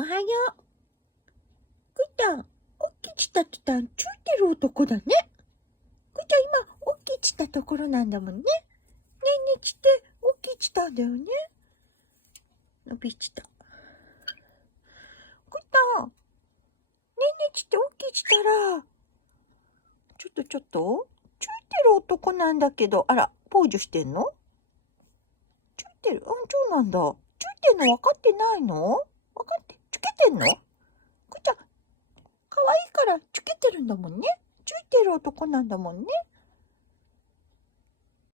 おはよう。くーたん、おっきちたとたん、ついてる男だね。くーちゃん今、おっきちたところなんだもんね。ねんねちって、おっきちたんだよね。伸びちた。くーたん、ねんねちっておっきちたら、ちょっと、ついてる男なんだけど、あら、ポージュしてんの？ついてる、そうなんだ。ついてんの分かってないの？分かって、つけてんの？くーちゃん、かわいいからつけてるんだもんね。ついてる男なんだもんね。